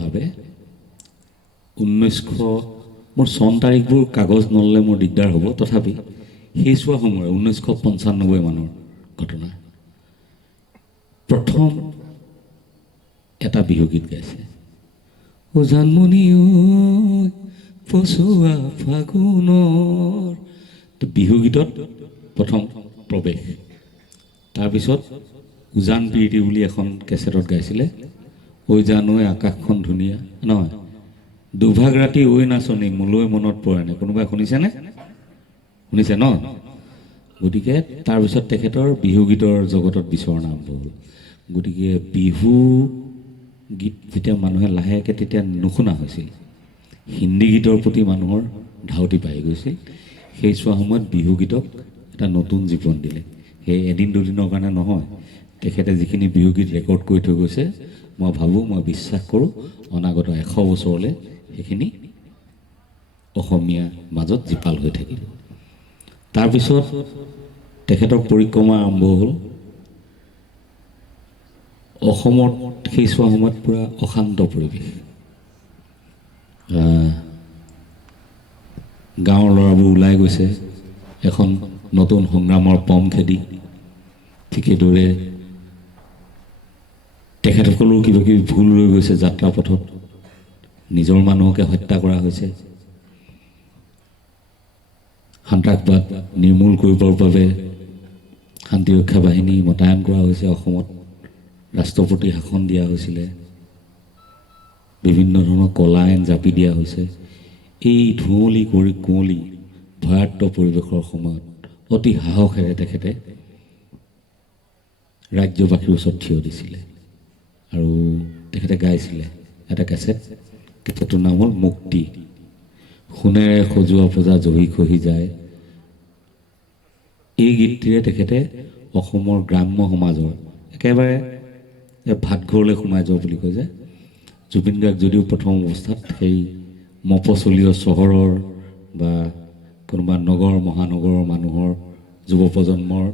ভাবে 1900 মোৰ চন তাৰিখবোৰ কাগজ নললে মোৰ দিগদাৰ হ'ব তথাপি সেই চোৱা সময় 1995 মানৰ ঘটনা প্ৰথম এটা বিহুগীত গাইছে ও জানমণি ঐ পছুৱা ফাগুনৰ তো বিহুগীতত প্ৰথম প্ৰৱেশ তাৰপিছত উজান প্ৰীতি বুলি এখন কেছেটত গাইছিলে ঐ জান ঐ আকাশখন ধুনীয়া নহয় দুভাগ ৰাতি ঐ নাচনি মোলৈ মনত পৰে নে কোনোবাই শুনিছেনে শুনিছে ন গতিকে তাৰপিছত তেখেতৰ বিহুগীতৰ জগতত বিচৰণ আৰম্ভ হ'ল গতিকে বিহু গীত যেতিয়া মানুহে লাহেকৈ তেতিয়া নুশুনা হৈছিল হিন্দী গীতৰ প্ৰতি মানুহৰ ধাউতি পাই গৈছিল সেই চোৱা সময়ত বিহুগীতক এটা নতুন জীৱন দিলে সেই এদিন দুদিনৰ কাৰণে নহয় তেখেতে যিখিনি বিহুগীত ৰেকৰ্ড কৰি থৈ গৈছে মই ভাবোঁ মই বিশ্বাস কৰোঁ অনাগত 100 বছৰলৈ সেইখিনি অসমীয়া মাজত জীপাল হৈ থাকিল তাৰপিছত তেখেতৰ পৰিক্ৰমা আৰম্ভ হ'ল অসমত সেই চোৱা সময়ত পূৰা অশান্ত পৰিৱেশ গাঁৱৰ ল'ৰাবোৰ ওলাই গৈছে এখন নতুন সংগ্ৰামৰ পম খেদি ঠিক সেইদৰে তেখেতসকলৰ কিবা কিবি ভুল ৰৈ গৈছে যাত্ৰা পথত নিজৰ মানুহকে হত্যা কৰা হৈছে সন্ত্ৰাসবাদ নিৰ্মূল কৰিবৰ বাবে শান্তিৰক্ষা বাহিনী মোতায়েন কৰা হৈছে অসমত ৰাষ্ট্ৰপতি শাসন দিয়া হৈছিলে বিভিন্ন ধৰণৰ কলা আইন জাপি দিয়া হৈছে এই ধুঁৱলি কৰি কুঁৱলী ভয়াৰ্ত পৰিৱেশৰ সময়ত অতি সাহসেৰে তেখেতে ৰাজ্যবাসীৰ ওচৰত থিয় দিছিলে আৰু তেখেতে গাইছিলে এটা কেছেটটোৰ নাম হ'ল মুক্তি সোণেৰে সজোৱা পূজা জহি খহি যায় এই গীতটিৰে তেখেতে অসমৰ গ্ৰাম্য সমাজৰ একেবাৰে ভাতঘৰলৈ সোমাই যোৱা বুলি কয় যে জুবিন গাৰ্গ যদিও প্ৰথম অৱস্থাত সেই মফচলীয় চহৰৰ বা কোনোবা নগৰ মহানগৰৰ মানুহৰ যুৱ প্ৰজন্মৰ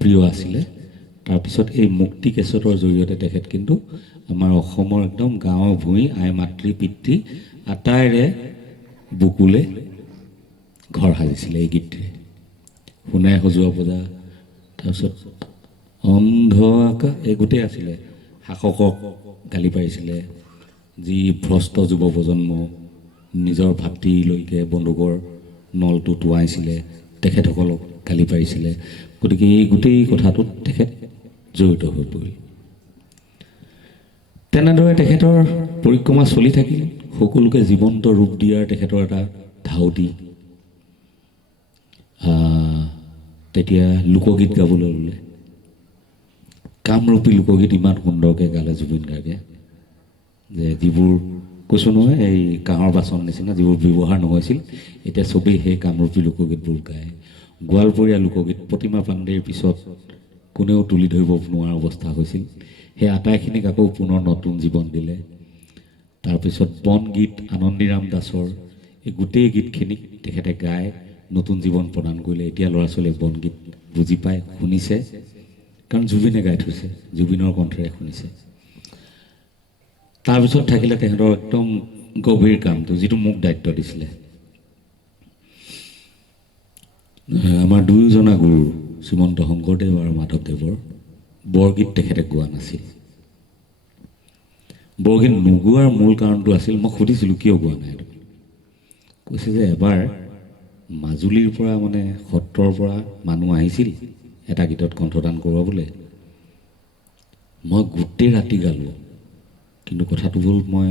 প্ৰিয় আছিলে তাৰপিছত এই মুক্তি কেছেটৰ জৰিয়তে তেখেত কিন্তু আমাৰ অসমৰ একদম গাঁও ভূঁই আই মাতৃ পিতৃ আটাইৰে বুকুলে ঘৰ সাজিছিলে এই গীতটিৰে সোণে সজোৱা পূজা তাৰপিছত অন্ধ আকাশ এই গোটেই আছিলে শাসকক গালি পাৰিছিলে যি ভ্ৰষ্ট যুৱ প্ৰজন্ম নিজৰ ভাতৃলৈকে বন্দুকৰ নলটো টোৱাইছিলে তেখেতসকলক গালি পাৰিছিলে গতিকে এই গোটেই কথাটোত তেখেত জড়িত হৈ পৰিল তেনেদৰে তেখেতৰ পৰিক্ৰমা চলি থাকিল সকলোকে জীৱন্ত ৰূপ দিয়াৰ তেখেতৰ এটা ধাউতি তেতিয়া লোকগীত গাবলৈ ল'লে কামৰূপী লোকগীত ইমান সুন্দৰকৈ গালে জুবিন গাৰ্গে যে যিবোৰ কৈছোঁ নহয় এই কাঁহৰ বাচন নিচিনা যিবোৰ ব্যৱহাৰ নহৈছিল এতিয়া চবেই সেই কামৰূপী লোকগীতবোৰ গায় গোৱালপৰীয়া লোকগীত প্ৰতিমা পাণ্ডেৰ পিছত কোনেও তুলি ধৰিব নোৱাৰা অৱস্থা হৈছিল সেই আটাইখিনিক আকৌ পুনৰ নতুন জীৱন দিলে তাৰপিছত বনগীত আনন্দীৰাম দাসৰ এই গোটেই গীতখিনিক তেখেতে গাই নতুন জীৱন প্ৰদান কৰিলে এতিয়া ল'ৰা ছোৱালীয়ে বনগীত বুজি পায় শুনিছে কাৰণ জুবিনে গাই থৈছে জুবিনৰ কণ্ঠৰে শুনিছে তাৰপিছত থাকিলে তেখেতৰ একদম গভীৰ কামটো যিটো মোক দায়িত্ব দিছিলে আমাৰ দুয়োজনা গুৰু শ্ৰীমন্ত শংকৰদেৱ আৰু মাধৱদেৱৰ বৰগীত তেখেতে গোৱা নাছিল বৰগীত নোগোৱাৰ মূল কাৰণটো আছিল মই সুধিছিলোঁ কিয় গোৱা নাই কৈছে যে এবাৰ মাজুলীৰ পৰা মানে সত্ৰৰ পৰা মানুহ আহিছিল এটা গীতত কণ্ঠদান কৰোৱাবলৈ মই গোটেই ৰাতি গালোঁ কিন্তু কথাটো হ'ল মই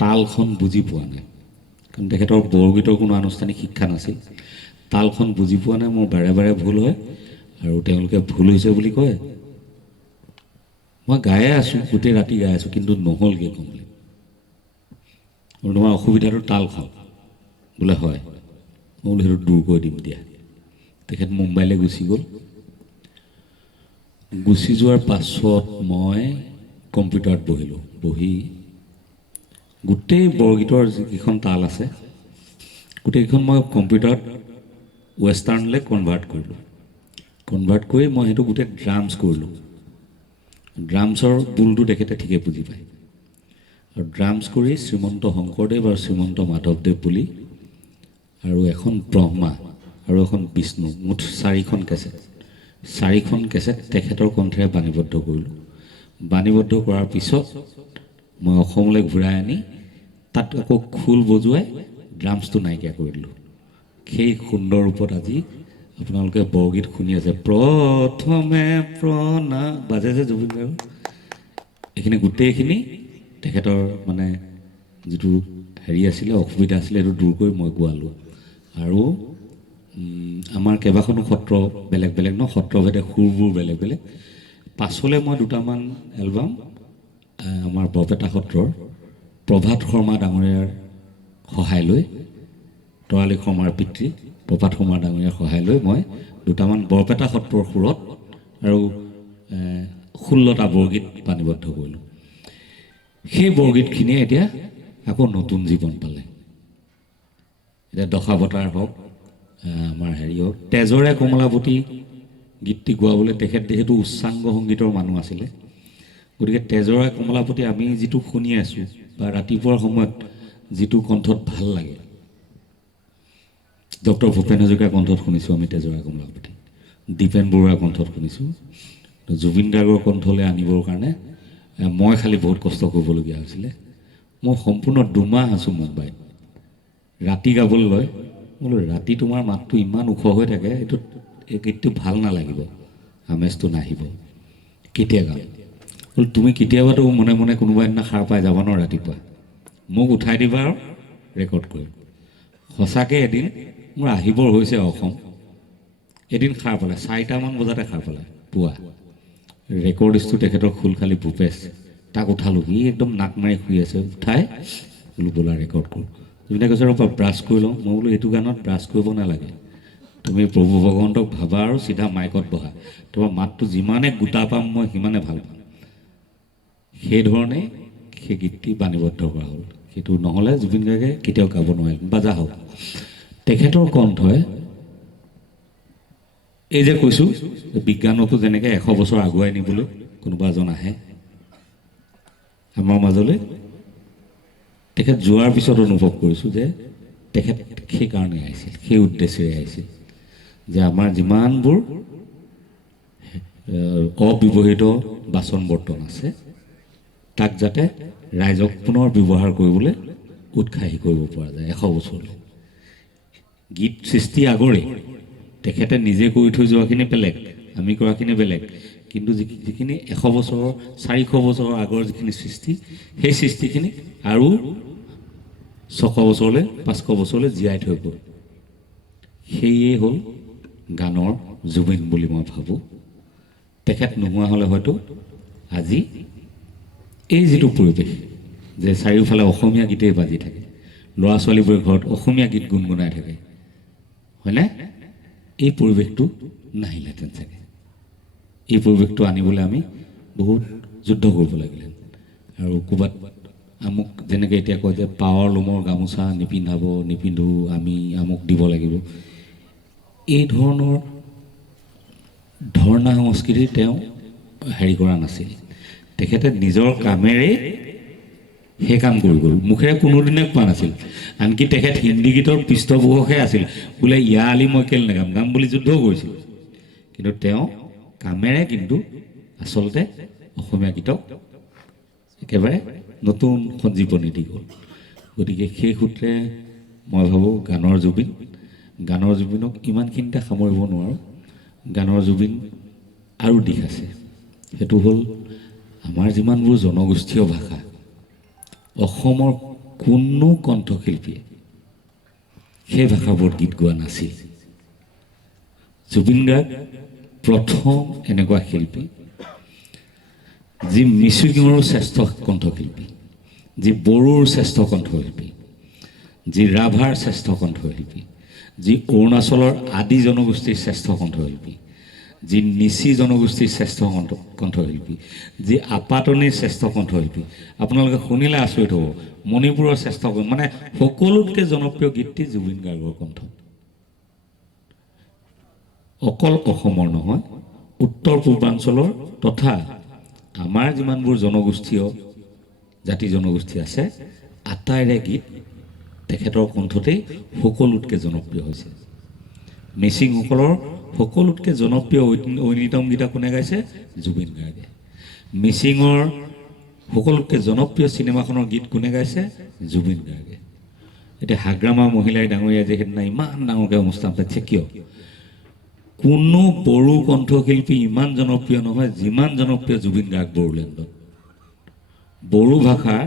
তালখন বুজি পোৱা নাই কাৰণ তেখেতৰ বৰগীতৰ কোনো আনুষ্ঠানিক শিক্ষা নাছিল তালখন বুজি পোৱা নাই মোৰ বাৰে বাৰে ভুল হয় আৰু তেওঁলোকে ভুল হৈছে বুলি কয় মই গায়ে আছোঁ গোটেই ৰাতি গাই আছোঁ কিন্তু নহ'লগৈ কমপ্লিট আৰু তোমাৰ অসুবিধাটো তালখন বোলে হয় মই বোলে সেইটো দূৰ কৰি দিম দিয়া তেখেত মুম্বাইলৈ গুচি গ'ল গুচি যোৱাৰ পাছত মই কম্পিউটাৰত বহিলোঁ বহি গোটেই বৰগীতৰ যিকেইখন তাল আছে গোটেইকেইখন মই কম্পিউটাৰত ৱেষ্টাৰ্ণলৈ কনভাৰ্ট কৰিলোঁ কনভাৰ্ট কৰি মই সেইটো গোটেই ড্ৰামছ কৰিলোঁ ড্ৰামছৰ বুলটো তেখেতে ঠিকে বুজি পায় আৰু ড্ৰামছ কৰি শ্ৰীমন্ত শংকৰদেৱ আৰু শ্ৰীমন্ত মাধৱদেৱ বুলি, আৰু এখন ব্ৰহ্মা আৰু এখন বিষ্ণু, মুঠ 4খন কেছেট। 4খন কেছেট তেখেতৰ কণ্ঠেৰে বাণীবদ্ধ কৰিলোঁ। বাণীবদ্ধ কৰাৰ পিছত মই অসমলৈ ঘূৰাই আনি তাত আকৌ খোল বজোৱাই ড্ৰামছটো নাইকিয়া কৰি দিলোঁ। সেই সুন্দৰ ৰূপত আজি আপোনালোকে বৰগীত শুনি আছে। প্ৰথমে প্ৰণা বাজে যে জুবিন গাৰ্গৰ, এইখিনি গোটেইখিনি তেখেতৰ মানে যিটো হেৰি আছিলে, অসুবিধা আছিলে, সেইটো দূৰ কৰি মই গোৱালোঁ। আৰু আমাৰ কেইবাখনো সত্ৰ বেলেগ বেলেগ ন, সত্ৰভেদে সুৰবোৰ বেলেগ বেলেগ। পাছলৈ মই 2টামান এলবাম আমাৰ বৰপেটা সত্ৰৰ প্ৰভাত শৰ্মা ডাঙৰীয়াৰ সহায় লৈ, তৰালি শৰ্মাৰ পিতৃ প্ৰভাত শৰ্মা ডাঙৰীয়াৰ সহায় লৈ মই 2টামান বৰপেটা সত্ৰৰ সুৰত আৰু 16টা বৰগীত বাণীবদ্ধ কৰিলোঁ। সেই বৰগীতখিনিয়ে এতিয়া আকৌ নতুন জীৱন পালে। এতিয়া দশাৱতাৰ হওক, আমাৰ হেৰি হওক, তেজৰে কমলাৱতী গীতটি গোৱাবলৈ তেখেত যিহেতু উচ্চাংগ সংগীতৰ মানুহ আছিলে, গতিকে তেজৰে কমলাৱতী আমি যিটো শুনি আছোঁ বা ৰাতিপুৱাৰ সময়ত যিটো কণ্ঠত ভাল লাগে, ডক্টৰ ভূপেন হাজৰিকাৰ কণ্ঠত শুনিছোঁ আমি তেজৰে কমলাৱতী, দীপেন বৰুৱাৰ কণ্ঠত শুনিছোঁ। জুবিন গাৰ্গৰ কণ্ঠলৈ আনিবৰ কাৰণে মই খালি বহুত কষ্ট কৰিবলগীয়া হৈছিলে। মই সম্পূৰ্ণ 2 মাহ আছোঁ মুম্বাইত ৰাতি গাবলৈ লয়। বোলো ৰাতি তোমাৰ মাতটো ইমান ওখ হৈ থাকে, এই গীতটো ভাল নালাগিব, আমেজটো নাহিব, কেতিয়া গাম? বোলো তুমি কেতিয়াবাতো মনে মনে কোনোবা দিনা সাৰ পাই যাবা ন, ৰাতিপুৱা মোক উঠাই দিবা আৰু ৰেকৰ্ড কৰিম। সঁচাকৈ এদিন মোৰ আহিবৰ হৈছে অসম, এদিন সাৰ পালে 4টামান বজাতে সাৰ পালে পুৱা। ৰেকৰ্ডিষ্টটো তেখেতৰ খোলখালী ভূপেশ, তাক উঠালোঁ, সি একদম নাক মাৰি শুই আছে। উঠাই বোলো ব'লা ৰেকৰ্ড কৰোঁ। জুবিনে কৈছে ৰ'বা ব্ৰাছ কৰি লওঁ। মই বোলো এইটো গানত ব্ৰাছ কৰিব নালাগে, তুমি প্ৰভু ভগৱন্তক ভাবা আৰু চিধা মাইকত বহা, তোমাৰ মাতটো যিমানে গোটা পাম মই সিমানে ভাল পাম। সেইধৰণে সেই গীতটি বাণীবদ্ধ কৰা হ'ল। সেইটো নহ'লে জুবিন গাৰ্গে কেতিয়াও গাব নোৱাৰিল। বাজা হওক, তেখেতৰ কণ্ঠই এই যে কৈছোঁ, বিজ্ঞানতো যেনেকৈ 100 বছৰ আগুৱাই নিবলৈ কোনোবা এজন আহে আমাৰ মাজলৈ, তেখেত যোৱাৰ পিছত অনুভৱ কৰিছোঁ যে তেখেত সেইকাৰণে আহিছিল, সেই উদ্দেশ্যেৰে আহিছিল যে আমাৰ যিমানবোৰ অব্যৱহৃত বাচন বৰ্তন আছে তাক যাতে ৰাইজক পুনৰ ব্যৱহাৰ কৰিবলৈ উৎসাহী কৰিব পৰা যায় 100 বছৰলৈ। গীত সৃষ্টি আগৰে তেখেতে নিজে কৰি থৈ যোৱাখিনি বেলেগ, আমি কৰাখিনি বেলেগ, কিন্তু যিখিনি 100 বছৰৰ 400 বছৰৰ আগৰ যিখিনি সৃষ্টি, সেই সৃষ্টিখিনি আৰু 600 বছৰলৈ 500 বছৰলৈ জীয়াই থৈ গ'ল। সেয়ে হ'ল গানৰ জুবিন বুলি মই ভাবোঁ। তেখেত নোহোৱা হ'লে হয়তো আজি এই যিটো পৰিৱেশ যে চাৰিওফালে অসমীয়া গীতেই বাজি থাকে, ল'ৰা ছোৱালীবোৰে ঘৰত অসমীয়া গীত গুণগুণাই থাকে, হয়নে? এই পৰিৱেশটো নাহিলেহেঁতেন চাগে। এই পৰিৱেশটো আনিবলৈ আমি বহুত যুদ্ধ কৰিব লাগিলেহেঁতেন। আৰু ক'ৰবাত আমুক যেনেকৈ এতিয়া কয় যে পাৱাৰ লুমৰ গামোচা নিপিন্ধো আমি আমুক দিব লাগিব, এই ধৰণৰ ধৰ্ণা সংস্কৃতি তেওঁ হেৰি কৰা নাছিল। তেখেতে নিজৰ কামেৰে সেই কাম কৰি গ'ল, মুখেৰে কোনোদিনে কোৱা নাছিল। আনকি তেখেত হিন্দী গীতৰ পৃষ্ঠপোষকহে আছিল, বোলে ইয়া আলি মই কেলে নাগাম, গাম বুলি যুদ্ধও কৰিছিল। কিন্তু তেওঁ কামেৰে কিন্তু আচলতে অসমীয়া গীতক একেবাৰে নতুন সঞ্জীৱনী দি গ'ল। গতিকে সেই সূত্ৰে মই ভাবোঁ গানৰ জুবিনক ইমানখিনিতে সামৰিব নোৱাৰোঁ। গানৰ জুবিন আৰু দিশ আছে, সেইটো হ'ল আমাৰ যিমানবোৰ জনগোষ্ঠীয় ভাষা, অসমৰ কোনো কণ্ঠশিল্পীয়ে সেই ভাষাবোৰত গীত গোৱা নাছিল। জুবিন গাৰ্গ প্ৰথম এনেকুৱা শিল্পী যি মিচিঙৰো শ্ৰেষ্ঠ কণ্ঠশিল্পী, যি বড়োৰ শ্ৰেষ্ঠ কণ্ঠশিল্পী, যি ৰাভাৰ শ্ৰেষ্ঠ কণ্ঠশিল্পী, যি অৰুণাচলৰ আদি জনগোষ্ঠীৰ শ্ৰেষ্ঠ কণ্ঠশিল্পী, যি নিচি জনগোষ্ঠীৰ শ্ৰেষ্ঠ কণ্ঠশিল্পী, যি আপাতনিৰ শ্ৰেষ্ঠ কণ্ঠশিল্পী। আপোনালোকে শুনিলে আচৰিত হ'ব, মণিপুৰৰ শ্ৰেষ্ঠ, মানে সকলোতকৈ জনপ্ৰিয় গীতটি জুবিন গাৰ্গৰ কণ্ঠ। অকল অসমৰ নহয়, উত্তৰ পূৰ্বাঞ্চলৰ তথা আমাৰ যিমানবোৰ জনগোষ্ঠীয় জাতি জনগোষ্ঠী আছে আটাইৰে গীত তেখেতৰ কণ্ঠতেই সকলোতকৈ জনপ্ৰিয় হৈছে। মিচিংসকলৰ সকলোতকৈ জনপ্ৰিয় ঐনিতম গীতা কোনে গাইছে? জুবিন গাৰ্গে। মিচিঙৰ সকলোতকৈ জনপ্ৰিয় চিনেমাখনৰ গীত কোনে গাইছে? জুবিন গাৰ্গে। এতিয়া হাগ্ৰামা মহিলাই ডাঙৰীয়া যে সেইদিনা ইমান ডাঙৰকৈ অনুষ্ঠান পাতিছে কিয়? কোনো বড়ো কণ্ঠশিল্পী ইমান জনপ্ৰিয় নহয় যিমান জনপ্ৰিয় জুবিন গাৰ্গ বড়োলেণ্ডত। বড়ো ভাষাৰ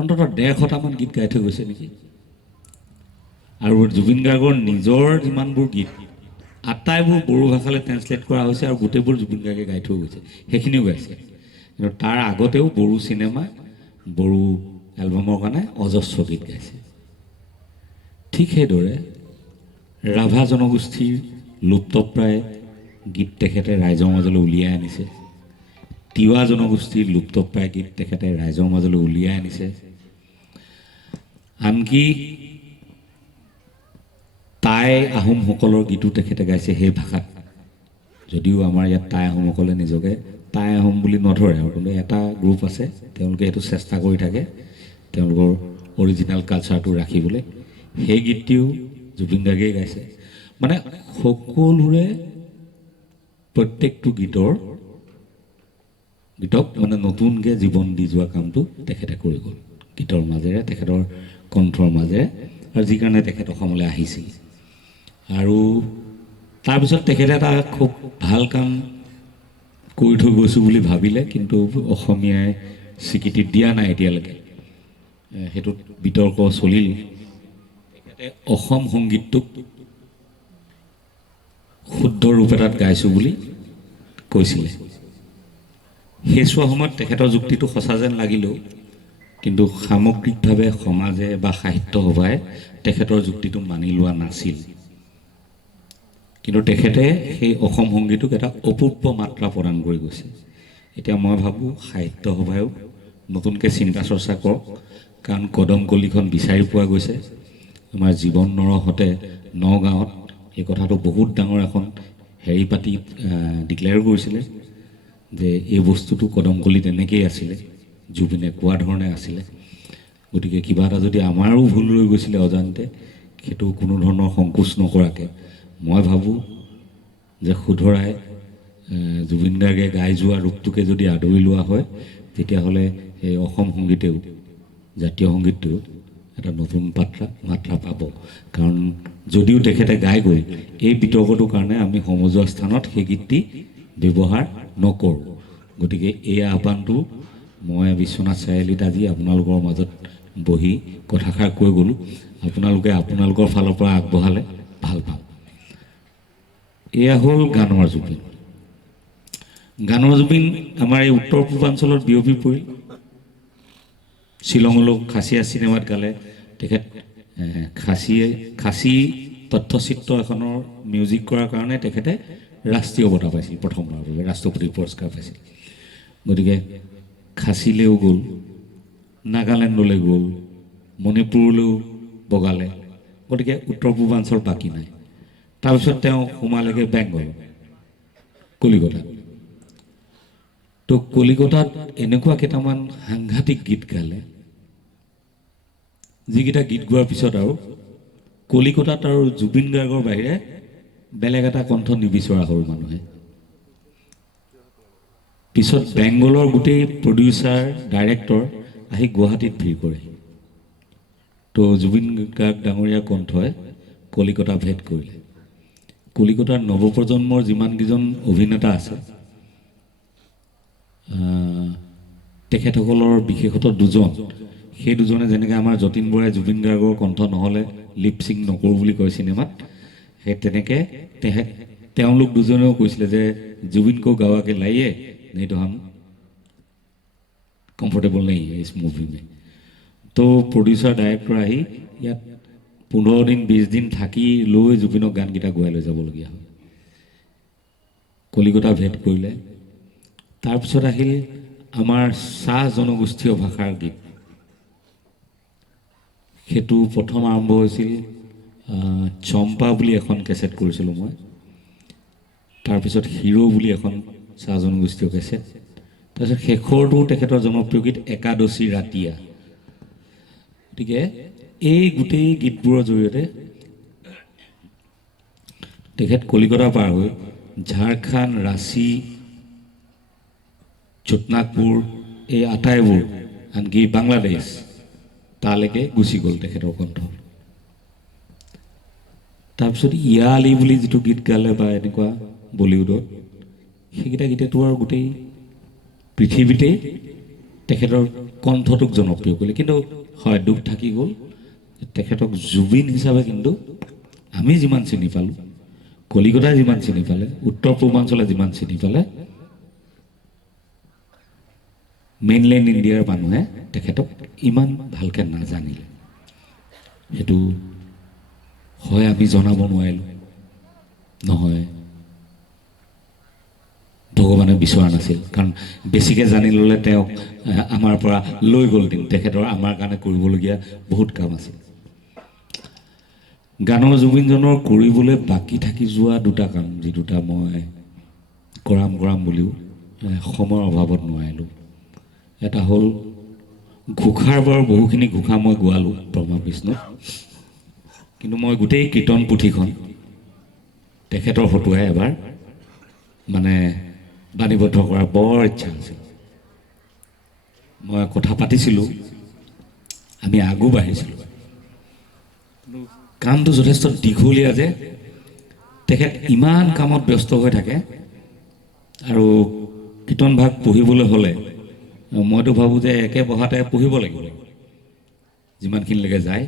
অন্ততঃ 150টামান গীত গাই থৈ গৈছে নেকি। আৰু জুবিন গাৰ্গৰ নিজৰ যিমানবোৰ গীত আটাইবোৰ বড়ো ভাষালৈ ট্ৰেন্সলেট কৰা হৈছে আৰু গোটেইবোৰ জুবিন গাৰ্গে গাই থৈ গৈছে, সেইখিনিও গাইছে। কিন্তু তাৰ আগতেও বড়ো চিনেমা বড়ো এলবামৰ কাৰণে অজস্ৰ গীত গাইছে। ঠিক সেইদৰে ৰাভা জনগোষ্ঠীৰ লুপ্তপ্ৰায় গীত তেখেতে ৰাইজৰ মাজলৈ উলিয়াই আনিছে। তিৱা জনগোষ্ঠীৰ লুপ্তপ্ৰায় গীত তেখেতে ৰাইজৰ মাজলৈ উলিয়াই আনিছে। আনকি টাই আহোমসকলৰ গীতো তেখেতে গাইছে সেই ভাষাত। যদিও আমাৰ ইয়াত টাই আহোমসকলে নিজকে টাই আহোম বুলি নধৰে, আৰু কিন্তু এটা গ্ৰুপ আছে তেওঁলোকে সেইটো চেষ্টা কৰি থাকে তেওঁলোকৰ অৰিজিনেল কালচাৰটো ৰাখিবলৈ। সেই গীতটিও জুবিন গাৰ্গেই গাইছে। মানে সকলোৰে প্ৰত্যেকটো গীতক মানে নতুনকৈ জীৱন দি যোৱা কামটো তেখেতে কৰি গ'ল গীতৰ মাজেৰে, তেখেতৰ কণ্ঠৰ মাজেৰে, আৰু যি কাৰণে তেখেত অসমলৈ আহিছিল। আৰু তাৰপিছত তেখেতে এটা খুব ভাল কাম কৰি থৈ গৈছোঁ বুলি ভাবিলে, কিন্তু অসমীয়াই স্বীকৃতি দিয়া নাই এতিয়ালৈকে। সেইটোত বিতৰ্ক চলিল। তেখেতে অসম সংগীতটোক শুদ্ধ ৰূপ এটাত গাইছোঁ বুলি কৈছিলে। সেইচোৱা সময়ত তেখেতৰ যুক্তিটো সঁচা যেন লাগিলেও কিন্তু সামগ্ৰিকভাৱে সমাজে বা সাহিত্য সভাই তেখেতৰ যুক্তিটো মানি লোৱা নাছিল। কিন্তু তেখেতে সেই অসম সংগীতক এটা অপূৰ্ব মাত্ৰা প্ৰদান কৰি গৈছে। এতিয়া মই ভাবোঁ সাহিত্য সভায়ো নতুনকৈ চিন্তা চৰ্চা কৰক, কাৰণ কদমকলিখন বিচাৰি পোৱা গৈছে। আমাৰ জীৱন নৰহতে নগাঁৱত এই কথাটো বহুত ডাঙৰ এখন হেৰি পাতি ডিক্লেয়াৰ কৰিছিলে যে এই বস্তুটো কদমকলি তেনেকেই আছিলে, জুবিনে কোৱা ধৰণে আছিলে। গতিকে কিবা এটা যদি আমাৰো ভুল ৰৈ গৈছিলে অজান্তে, সেইটো কোনো ধৰণৰ সংকোচ নকৰাকৈ মই ভাবোঁ যে শুধৰাই জুবিন গাৰ্গে গাই যোৱা ৰূপটোকে যদি আদৰি লোৱা হয়, তেতিয়াহ'লে এই অসম সংগীতেও জাতীয় সংগীতটোও এটা নতুন মাত্ৰা পাব। কাৰণ যদিও তেখেতে গাই গৈ এই বিতৰ্কটোৰ কাৰণে আমি সমজুৱা স্থানত সেই গীতটি ব্যৱহাৰ নকৰোঁ। গতিকে এই আহ্বানটো মই বিশ্বনাথ চাৰিআলিত আজি আপোনালোকৰ মাজত বহি কথাষাৰ কৈ গ'লোঁ। আপোনালোকে আপোনালোকৰ ফালৰ পৰা আগবঢ়ালে ভাল পাম। এয়া হ'ল গানৰ জুবিন। গানৰ জুবিন আমাৰ এই উত্তৰ পূৰ্বাঞ্চলত বিয়পি পৰিল। শ্বিলঙলৈ খাচীয়া চিনেমাত গালে তেখেত। খাচী তথ্যচিত্ৰ এখনৰ মিউজিক কৰাৰ কাৰণে তেখেতে ৰাষ্ট্ৰীয় বঁটা পাইছিল, প্ৰথমবাৰৰ বাবে ৰাষ্ট্ৰপতিৰ পুৰস্কাৰ পাইছিল। গতিকে খাচীলৈও গ'ল, নাগালেণ্ডলৈ গ'ল, মণিপুৰলৈও বগালে। গতিকে উত্তৰ পূৰ্বাঞ্চল বাকী নাই। তাৰপিছত তেওঁ সোমালেগৈ বেংগল, কলিকতাত। তো কলিকতাত এনেকুৱা কেইটামান সাংঘাতিক গীত গালে, যিকেইটা গীত গোৱাৰ পিছত আৰু কলিকতাত আৰু জুবিন গাৰ্গৰ বাহিৰে বেলেগ এটা কণ্ঠ নিবিচৰা হ'ল মানুহে। পিছত বেংগলৰ গোটেই প্ৰডিউচাৰ ডাইৰেক্টৰ আহি গুৱাহাটীত ভিৰ কৰে। তো জুবিন গাৰ্গ ডাঙৰীয়াৰ কণ্ঠই কলিকতা ভেদ কৰিলে। কলিকতাৰ নৱপ্ৰজন্মৰ যিমানকেইজন অভিনেতা আছে তেখেতসকলৰ বিশেষতঃ দুজন, সেই দুজনে যেনেকৈ আমাৰ যতীন বৰাই জুবিন গাৰ্গৰ কণ্ঠ নহ'লে লিপচিং নকৰোঁ বুলি কয় চিনেমাত, সেই তেনেকৈ তেওঁলোক দুজনেও কৈছিলে যে জুবিনকো গাৱাকে লাইয়ে नहीं तो हम कंफर्टेबल नहीं है इस मूवी में। तो प्रोड्यूसर डायरेक्टर आহি ইয়াত 15 দিন 20 দিন থাকি লৈ জুবিনক গানকেইটা গোৱাই লৈ যাবলগীয়া হয়। কলিকতা ভেট কৰিলে। তাৰপিছত আহিল আমাৰ চাহ জনগোষ্ঠীয় ভাষাৰ গীত। সেইটো প্ৰথম আৰম্ভ হৈছিল চম্পা বুলি এখন কেছেট কৰিছিলোঁ মই। তাৰপিছত হিৰো বুলি এখন চাহ জনগোষ্ঠীয় কেছেট, তাৰপিছত শেষৰটো তেখেতৰ জনপ্ৰিয় গীত একাদশী ৰাতিয়া। গতিকে এই গোটেই গীতবোৰৰ জৰিয়তে তেখেত কলিকতা পাৰ হৈ ঝাৰখণ্ড, ৰাঁচী, ছোটনাগপুৰ, এই আটাইবোৰ, আনকি বাংলাদেশ তালৈকে গুচি গ'ল তেখেতৰ কণ্ঠ। তাৰপিছত ইয়া আলি বুলি যিটো গীত গালে বা এনেকুৱা বলিউডত, সেইকেইটা গীতেতো আৰু গোটেই পৃথিৱীতেই তেখেতৰ কণ্ঠটোক জনপ্ৰিয় কৰিলে। কিন্তু হয়, দুখ থাকি গ'ল, তেখেতক জুবিন হিচাপে কিন্তু আমি যিমান চিনি পালোঁ, কলিকতাই যিমান চিনি পালে, উত্তৰ পূৰ্বাঞ্চলে যিমান চিনি পালে, মেইনলেণ্ড ইণ্ডিয়াৰ মানুহে তেখেতক ইমান ভালকৈ নাজানিলে। সেইটো হয় আমি জনাব নোৱাৰিলোঁ, নহয় ভগৱানে বিচৰা নাছিল, কাৰণ বেছিকৈ জানি ল'লে তেওঁক আমাৰ পৰা লৈ গ'ল দিন। তেখেতৰ আমাৰ কাৰণে কৰিবলগীয়া বহুত কাম আছিল। গানৰ জুবিনজনৰ কৰিবলৈ বাকী থাকি যোৱা দুটা কাম, যি দুটা মই কৰাম বুলিও সময়ৰ অভাৱত নোৱাৰিলোঁ। এটা হ'ল ঘোষাৰ বাৰু বহুখিনি ঘোষা মই গোৱালোঁ ব্ৰহ্মা বিষ্ণুত, কিন্তু মই গোটেই কীৰ্তন পুথিখন তেখেতৰ হতুৱাই এবাৰ মানে বাণীবদ্ধ কৰাৰ বৰ ইচ্ছা আছিল। মই কথা পাতিছিলোঁ, আমি আগো বাঢ়িছিলোঁ, কামটো যথেষ্ট দীঘলীয়া যে তেখেত ইমান কামত ব্যস্ত হৈ থাকে। আৰু কীৰ্তন ভাগ পঢ়িবলৈ হ'লে মইতো ভাবোঁ যে একে বহাতে পঢ়িব লাগিব, যিমানখিনিলৈকে যায়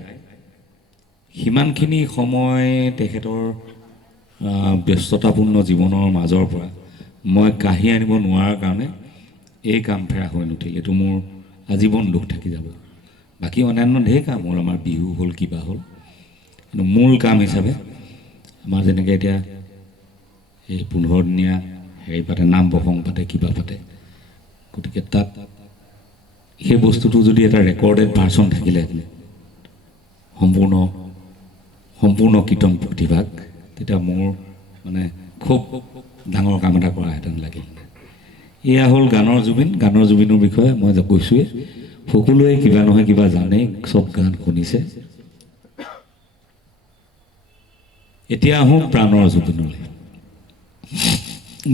সিমানখিনি সময় তেখেতৰ ব্যস্ততাপূৰ্ণ জীৱনৰ মাজৰ পৰা মই কাঢ়ি আনিব নোৱাৰাৰ কাৰণে এই কাম ফেৰা হৈ নুঠিল। এইটো মোৰ আজীৱন দুখ থাকি যাব। বাকী অন্যান্য ঢেৰ কাম হ'ল, আমাৰ বিহু হ'ল, কিবা হ'ল, কিন্তু মূল কাম হিচাপে আমাৰ যেনেকৈ এতিয়া এই 15 দিনীয়া হেৰি পাতে, নাম প্ৰসংগ পাতে, কিবা পাতে, গতিকে তাত সেই বস্তুটো যদি এটা ৰেকৰ্ডেড ভাৰ্চন থাকিলেহেঁতেন, সম্পূৰ্ণ কীৰ্তন পুথিভাগ, তেতিয়া মোৰ মানে খুব ডাঙৰ কাম এটা কৰাহেঁতেন লাগিল। এয়া হ'ল গানৰ জুবিন। গানৰ জুবিনৰ বিষয়ে মই কৈছোঁৱেই, সকলোৱে কিবা নহয় কিবা জানে, চব গান শুনিছে। এতিয়া আহোঁ প্ৰাণৰ জুবিনলৈ।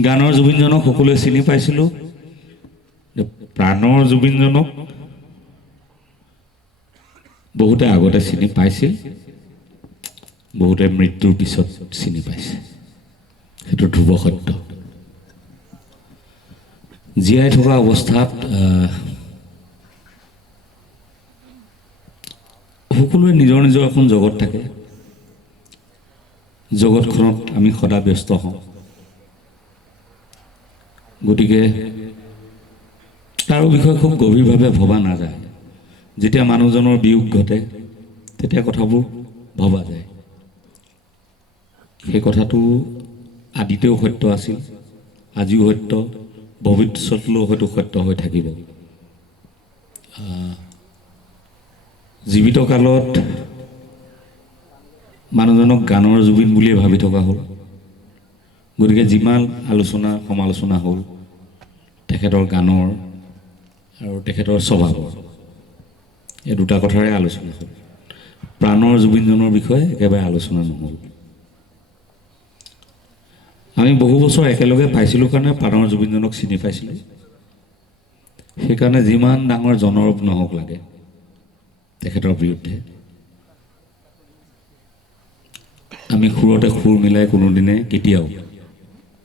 গানৰ জুবিনজনক সকলোৱে চিনি পাইছিলোঁ, প্ৰাণৰ জুবিনজনক বহুতে আগতে চিনি পাইছিল, বহুতে মৃত্যুৰ পিছত চিনি পাইছে। সেইটো ধ্ৰুৱ সত্য। জীয়াই থকা অৱস্থাত সকলোৱে নিজৰ নিজৰ এখন জগত থাকে, জগতখনত আমি সদা ব্যস্ত হওঁ। গতিকে তাৰ বিষয়ে খুব গভীৰভাৱে ভবা নাযায়। যেতিয়া মানুহজনৰ বিয়োগ ঘটে তেতিয়া কথাবোৰ ভবা যায়। সেই কথাটো আদিতেও সত্য আছিল, আজিও সত্য, ভৱিষ্যতলৈও হয়তো সত্য হৈ থাকিব। জীৱিত কালত মানুহজনক গানৰ জুবিন বুলিয়ে ভাবি থকা হ'ল। গতিকে যিমান আলোচনা সমালোচনা হ'ল তেখেতৰ গানৰ আৰু তেখেতৰ স্বভাৱৰ, এই দুটা কথাৰে আলোচনা হ'ল। প্ৰাণৰ জুবিনজনৰ বিষয়ে একেবাৰে আলোচনা নহ'ল। আমি বহু বছৰ একেলগে পাইছিলোঁ কাৰণে প্ৰাণৰ জুবিনজনক চিনি পাইছিলোঁ। সেইকাৰণে যিমান ডাঙৰ জনৰূপ নহওক লাগে তেখেতৰ বিৰুদ্ধে, আমি সুৰতে সুৰ মিলাই কোনোদিনে কেতিয়াও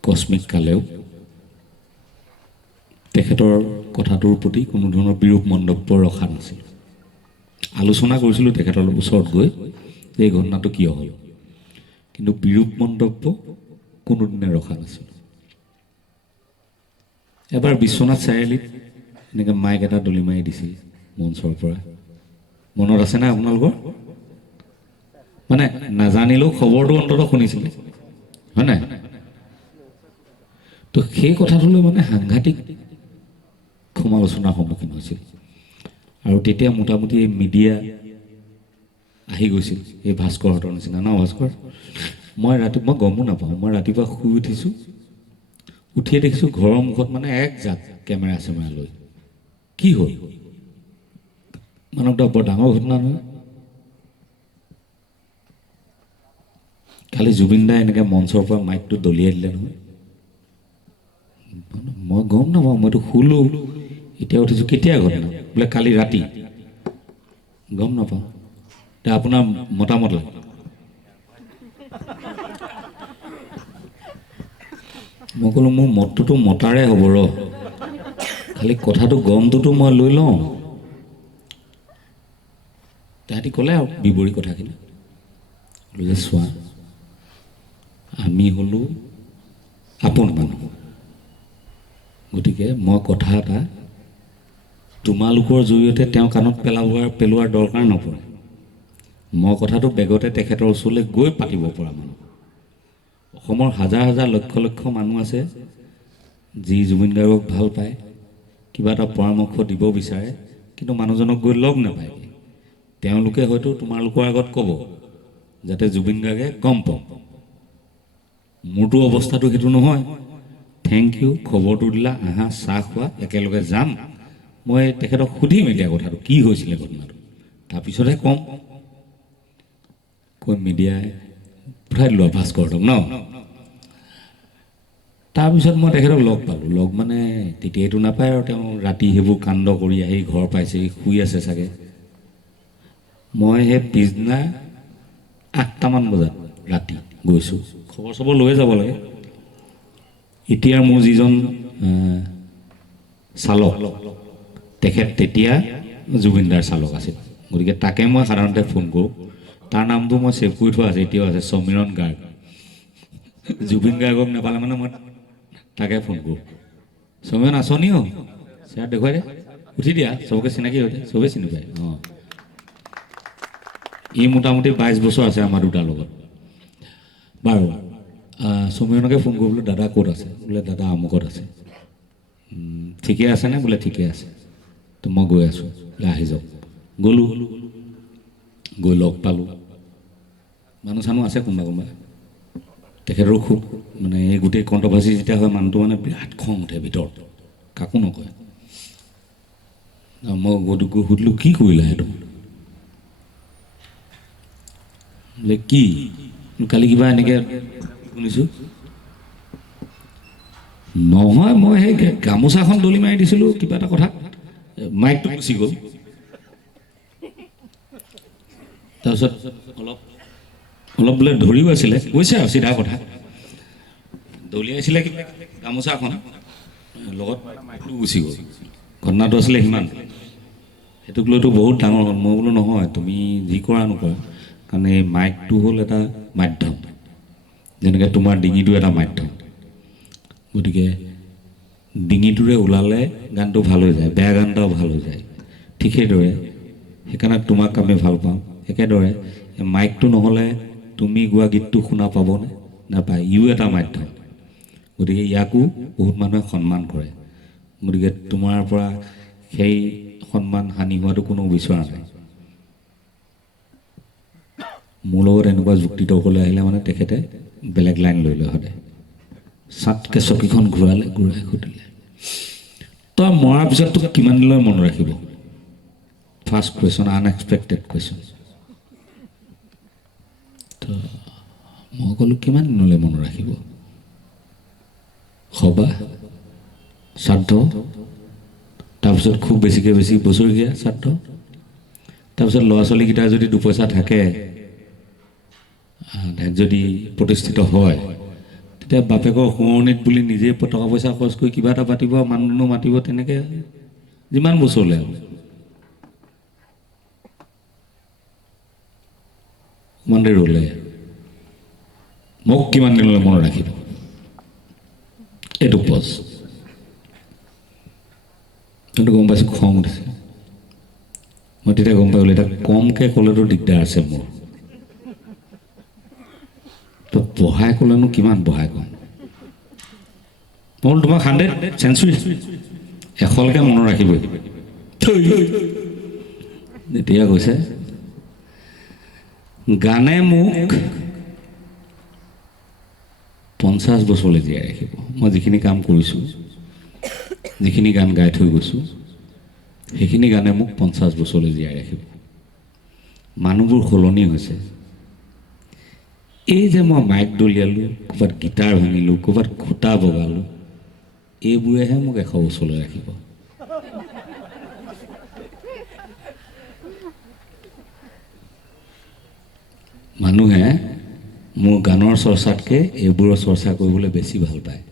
কস্মিক কালেও তেখেতৰ কথাটোৰ প্ৰতি কোনো ধৰণৰ বিৰূপ মন্তব্য ৰখা নাছিল। আলোচনা কৰিছিলোঁ তেখেতৰ ওচৰত গৈ যে এই ঘটনাটো কিয় হ'ল, কিন্তু বিৰূপ মন্তব্য কোনোদিনে ৰখা নাছিল। এবাৰ বিশ্বনাথ চাৰিআলিত এনেকৈ মাইক এটা দলি মাৰি দিছিল মঞ্চৰ পৰা, মনত আছেনে আপোনালোকৰ? মানে নাজানিলেও খবৰটো অন্ততঃ শুনিছিলে, হয় নাই? তো সেই কথাটোলৈ মানে সাংঘাতিক সমালোচনাৰ সন্মুখীন হৈছিল। আৰু তেতিয়া মোটামুটি এই মিডিয়া আহি গৈছিল, এই ভাস্কৰহঁতৰ নিচিনা ন। ভাস্কৰ, মই গমো নাপাওঁ, মই ৰাতিপুৱা শুই উঠিছোঁ, উঠিয়ে দেখিছোঁ ঘৰৰ মুখত মানে এক জাক কেমেৰা চেমেৰা লৈ কি হ'ল মানৱদা বৰ ডাঙৰ ঘটনা নহয় কালি জুবিন দাই এনেকৈ মঞ্চৰ পৰা মাইকটো দলিয়াই দিলে নহয় মই গম নাপাওঁ মইতো শুলো এতিয়া উঠিছোঁ কেতিয়া ঘটনা বোলে কালি ৰাতি গম নাপাওঁ এতিয়া আপোনাৰ মতামত লাগে মই ক'লোঁ মোৰ মতটোতো মতাৰে হ'ব ৰ খালি কথাটো গমটোতো মই লৈ লওঁ তাহাঁতি ক'লে আৰু বিৱৰি কথাখিনি ক'লোঁ যে চোৱা আমি হ'লোঁ আপোন মানুহ গতিকে মই কথা এটা তোমালোকৰ জৰিয়তে তেওঁ কাণত পেলোৱাৰ দৰকাৰ নপৰে মই কথাটো বেগতে তেখেতৰ ওচৰলৈ গৈ পাতিব পৰা মানুহ অসমৰ হাজাৰ হাজাৰ লক্ষ লক্ষ মানুহ আছে যি জুবিন গাৰ্গক ভাল পায় কিবা এটা পৰামৰ্শ দিব বিচাৰে কিন্তু মানুহজনক গৈ লগ নাপায় তেওঁলোকে হয়তো তোমালোকৰ আগত ক'ব যাতে জুবিন গাৰ্গে গম পাওক মোৰতো অৱস্থাটো সেইটো নহয় থেংক ইউ খবৰটো দিলা আহা চাহ খোৱা একেলগে যাম মই তেখেতক সুধিম এতিয়া কথাটো কি হৈছিলে ঘটনাটো তাৰপিছতহে ক'ম কৈ মিডিয়াই পঠাই দিলোঁ ভাস্কৰহঁতক ন তাৰপিছত মই তেখেতক লগ পালোঁ লগ মানে তেতিয়াইতো নাপায় আৰু তেওঁ ৰাতি সেইবোৰ কাণ্ড কৰি আহি ঘৰ পাইছেহি শুই আছে চাগে মই সেই পিছদিনা 8টামান বজাত ৰাতি গৈছোঁ খবৰ চবৰ লৈয়ে যাব লাগে এতিয়াৰ মোৰ যিজন চালক তেখেত তেতিয়া জুবিনদাৰ চালক আছিল গতিকে তাকে মই সাধাৰণতে ফোন কৰোঁ তাৰ নামটো মই ছেভ কৰি থোৱা আছে এতিয়াও আছে সমীৰণ গাৰ্গ জুবিন গাৰ্গক নাপালে মানে মই তাকে ফোন কৰোঁ সমীৰণ আঁচনিও চেয়াৰ দেখুৱাই দে উঠি দিয়া চবকে চিনাকি হৈ দে চবেই চিনি পায় অঁ ই মোটামুটি 22 বছৰ আছে আমাৰ দুটাৰ লগত বাৰু সমীৰণকে ফোন কৰিবলৈ দাদা ক'ত আছে বোলে দাদা আমুকত আছে ঠিকে আছেনে বোলে ঠিকে আছে তো মই গৈ আছোঁ বোলে আহি যাওক গ'লোঁ গৈ লগ পালোঁ মানুহ চানুহ আছে কোনোবা কোনোবা তেখেতৰো খুব মানে এই গোটেই কণ্ট্ৰভাৰ্চি যেতিয়া হয় মানুহটো মানে বিৰাট খং উঠে ভিতৰত কাকো নকয় মই গৈ সুধিলোঁ কি কৰিলা সেইটো বোলে কি কালি কিবা এনেকৈ শুনিছোঁ নহয় মই সেই গামোচাখন দলি মাৰি দিছিলোঁ কিবা এটা কথা মাইকটো গুচি গ'ল তাৰপিছত অলপ বোলে ধৰিও আছিলে কৈছে আৰু চিধা কথা দলিয়াইছিলে কিবা গামোচাখন লগত মাইকটো গুচি গ'ল ঘটনাটো আছিলে সিমান সেইটোক লৈতো বহুত ডাঙৰ হ'ল মই বোলো নহয় তুমি যি কৰা নকৰা কাৰণ এই মাইকটো হ'ল এটা মাধ্যম যেনেকৈ তোমাৰ ডিঙিটো এটা মাধ্যম গতিকে ডিঙিটোৰে ওলালে গানটো ভাল হৈ যায় বেয়া গান এটাও ভাল হৈ যায় ঠিক সেইদৰে সেইকাৰণে তোমাক আমি ভাল পাওঁ একেদৰে মাইকটো নহ'লে তুমি গোৱা গীতটো শুনা পাবনে নাপায় ইও এটা মাধ্যম গতিকে ইয়াকো বহুত মানুহে সন্মান কৰে গতিকে তোমাৰ পৰা সেই সন্মান হানি হোৱাটো কোনো বিচৰা নাই মোৰ লগত এনেকুৱা যুক্তি তৰ্কলৈ আহিলে মানে তেখেতে বেলেগ লাইন লৈ লয় সদায় চাটকৈ চকীখন ঘূৰাই সুধিলে তই মৰাৰ পিছত তোক কিমান দিনলৈ মনত ৰাখিব ফাৰ্ষ্ট কুৱেশ্যন আনএক্সপেক্টেড কুৱেশ্যন তো মই ক'লোঁ কিমান দিনলৈ মনত ৰাখিব সবাহ শ্ৰাদ্ধ তাৰপিছত খুব বেছিকৈ বেছি বছৰীয়া শ্ৰাদ্ধ তাৰপিছত ল'ৰা ছোৱালীকেইটাৰ যদি দুপইচা থাকে যদি প্ৰতিষ্ঠিত হয় তেতিয়া বাপেকৰ সোঁৱৰণিত বুলি নিজে টকা পইচা খৰচ কৰি কিবা এটা পাতিব মানুহ মাতিব তেনেকৈ যিমান বছৰলৈ আৰু কিমান দেৰি ৰ'লে মোক কিমান দিনলৈ মনত ৰাখিব এইটো পজ কিন্তু গম পাইছোঁ খং উঠিছে মই তেতিয়া গম পাই গ'লোঁ এতিয়া কমকৈ ক'লেতো দিগদাৰ আছে মোৰ তো বহাই ক'লেনো কিমান বহাই ক'ম মই তোমাক 100 চেঞ্চুৰী 100লৈকে মনত ৰাখিবই তেতিয়া কৈছে গানে মোক 50 বছৰলৈ জীয়াই ৰাখিব মই যিখিনি কাম কৰিছোঁ যিখিনি গান গাই থৈ গৈছোঁ সেইখিনি গানে মোক 50 বছৰলৈ জীয়াই ৰাখিব। মানুহবোৰ সলনি হৈছে। এই যে মই মাইক দলিয়ালোঁ, ক'ৰবাত গীটাৰ ভাঙিলোঁ, ক'ৰবাত খুটা বগালোঁ, এইবোৰেহে মোক 100 বছৰলৈ ৰাখিব। মানুহে মোৰ গানৰ চৰ্চাতকৈ এইবোৰৰ চৰ্চা কৰিবলৈ বেছি ভাল পায়,